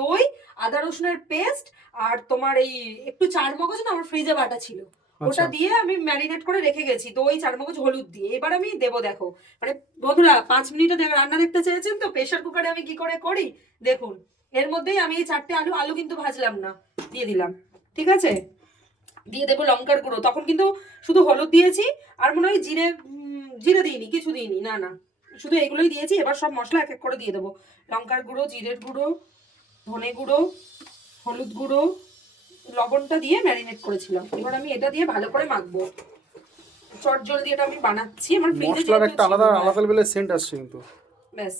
দই, আদা রসুনের পেস্ট, আর তোমার এই একটু চার মগজ না আমার ফ্রিজে বাটা ছিল, ওটা দিয়ে আমি ম্যারিনেট করে রেখে গেছি, দই, চার মগজ, হলুদ দিয়ে। এবার আমি দেবো, দেখো মানে বন্ধুরা 5 মিনিটে রান্না দেখতে চেয়েছেন তো প্রেশার কুকারে আমি কি করে করি দেখুন। এর মধ্যেই আমি এই 4টে আলু, আলু কিন্তু ভাজলাম না, দিয়ে দিলাম। ঠিক আছে, দিয়ে দেবো লঙ্কার গুঁড়ো। তখন কিন্তু শুধু হলুদ দিয়েছি, আর মনে হয় জিরে, জিরে দিইনি, কিছু দিইনি, না না, শুধু এগুলোই দিয়েছি। এবার সব মশলা এক এক করে দিয়ে দেবো। লঙ্কার গুঁড়ো, জিরের গুঁড়ো, ধনে গুঁড়ো, হলুদ গুঁড়ো, লবণটা দিয়ে ম্যারিনেট করেছিলাম। এবার আমি এটা দিয়ে ভালো করে মাখবো। চট জলদি এটা আমি বানাচ্ছি, আমার ফ্রিজে মশলার একটা আলাদা আলাদা লেভেলের সেন্ট আসছে কিন্তু। ব্যাস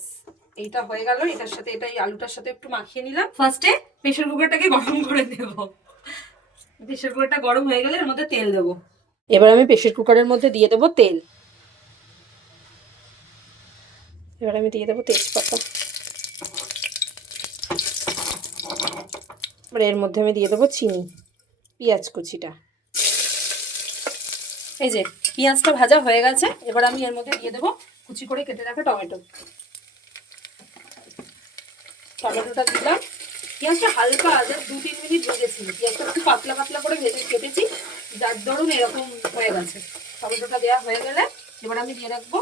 এইটা হয়ে গেল। এটার সাথে এটা এই আলুটার সাথে একটু মাখিয়ে নিলাম। ফার্স্টে প্রেসার কুকারটাকে গরম করে দেব। প্রেসার কুকারটা গরম হয়ে গেলে এর মধ্যে তেল দেবো। এবার আমি প্রেসার কুকারের মধ্যে দিয়ে দেবো তেল। এবার আমি দিয়ে দেবো তেজপাতা। এবার এর মধ্যে আমি দিয়ে দেবো চিনি, পেঁয়াজ কুচিটা। এই যে পেঁয়াজটা ভাজা হয়ে গেছে, এবার আমি এর মধ্যে দিয়ে দেবো কুচি করে কেটে রাখা টমেটো। টমেটোটা দিলাম, পেঁয়াজটা হালকা 2-3 মিনিট ভেজেছি, পেঁয়াজটা একটু পাতলা পাতলা করে ভেজে কেটেছি, যার দরুন এরকম হয়ে গেছে। টমেটোটা দেওয়া হয়ে গেলে এবার আমি দিয়ে রাখবো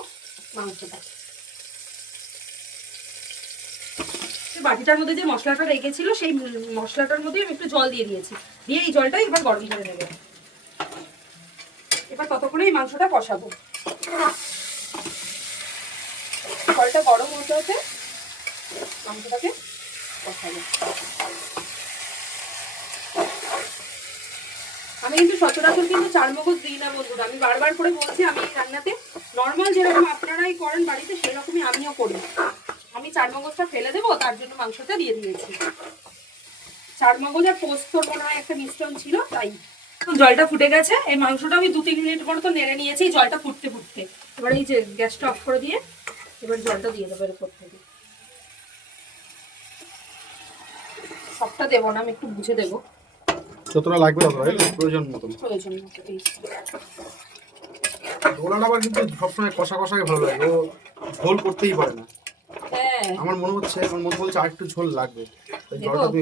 মাংসটা। বাটিটার মধ্যে যে মশলাটা রেখেছিল সেই মশলাটার মধ্যে আমি একটু জল দিয়ে দিয়েছি, দিয়ে এই জলটা এবার গরম করে নেব। এবার ততক্ষণে এই মাংসটা কষাবো। জলটা গরম হতে হতে মাংসটাকে কষাবো। আমি কিন্তু সচরাচর কিন্তু চার মগজ দিই না বন্ধুরা, আমি বারবার করে বলছি। আমি এই রান্নাতে নর্মাল যেরকম আপনারাই করেন বাড়িতে সেরকমই আমিও করি। আমি চার মগজটা ফেলে দেবো, তার জন্য মাংসটা দিয়ে দিয়েছি। চার মগজ আর পোস্তর মনে হয় একটা মিশ্রণ ছিল, তাই। জলটা ফুটে গেছে, এই মাংসটা আমি 2-3 মিনিট মতো নেড়ে নিয়েছি জলটা ফুটতে ফুটতে। এবার এই যে গ্যাসটা অফ করে দিয়ে এবার জলটা দিয়ে দেবো এর উপর থেকে। সবটা দেবো না, আমি একটু বুঝে দেবো, যতটা লাগবে ততটা, প্রয়োজন মতো। প্রয়োজন মতো। ঝোল আবার কিন্তু সবসময় কষা কষাই ভালো লাগে, ও ঝোল করতেই পারে না। হ্যাঁ, আমার মনে হচ্ছে, আমার মন বলছে আর একটু ঝোল লাগবে।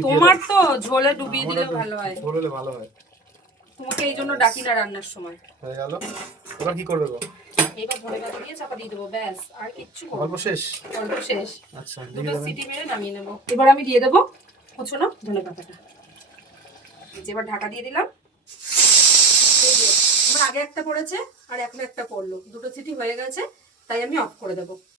তোমার তো ঝোলে ডুবিয়ে দিলে ভালো হয়, ঝোল হলে ভালো হয়। তোমাকে এই জন্য ডাকি না রান্নার সময়। হয়ে গেল, এবার কি করবে গো? এবার ধনে পাতা দিয়ে চাপা দিয়ে দেবো, ব্যাস আর কিচ্ছু করব না। অল্প শেষ। অল্প শেষ। আচ্ছা, দুটো সিটি মেরে নামিয়ে নেব। এবার আমি দিয়ে দেবো কুচনো ধনে পাতাটা। এবার ঢাকা দিয়ে দিলাম। এই যে আমার আগে একটা পড়েছে আর এখন একটা পড়লো, দুটো সিটি হয়ে গেছে, তাই আমি অফ করে দেবো।